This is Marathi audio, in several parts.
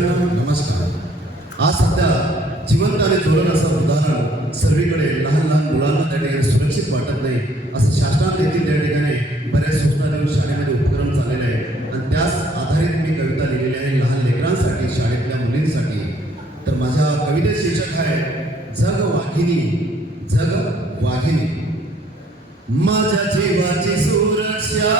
मित्रांनो नमस्कार. आज सध्या जिवंत आणि धोरण असं उदाहरण सर्वीकडे लहान लहान मुलांना त्या ठिकाणी सुरक्षित वाटत नाही असं शासनात देखील त्या ठिकाणी बऱ्याच सूचना देऊन शाळेमध्ये उपक्रम चाललेला आहे आणि त्याच आधारित मी कविता लिहिलेली आहे लहान लेकरांसाठी शाळेतल्या मुलींसाठी. तर माझ्या कवितेत शीर्षक आहे जग वाघिनी जग वाघिनी माझ्या जीवाची सुरक्षा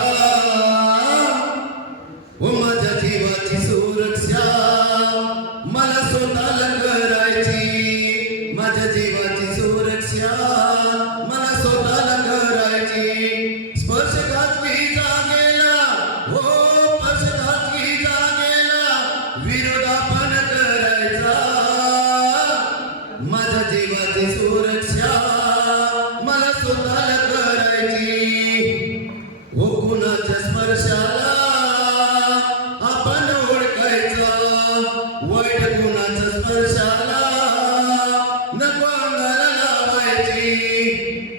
माझ्या जीवाची सुरक्षा मला स्वतःला स्पर्शाला नको अंगाला लावायची.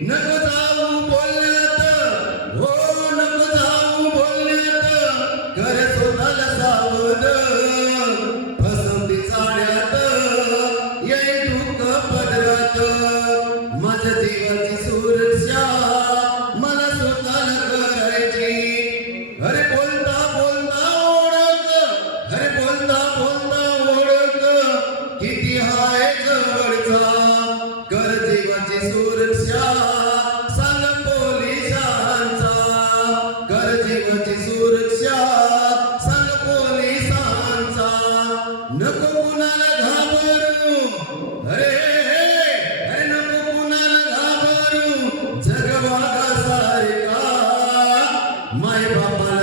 नको जाऊ बोलण्यात. हो नको जाऊ बोलण्यात. कर स्वतःला सावध. फसवती चाड्यात येईल दुःख पदरात. माझ्या जीवाची सांग पोलिसांचा. कर नको कुणाला घाबरू. अरे नको कुणाला घाबरू. जगवागा सारखा माय बाबा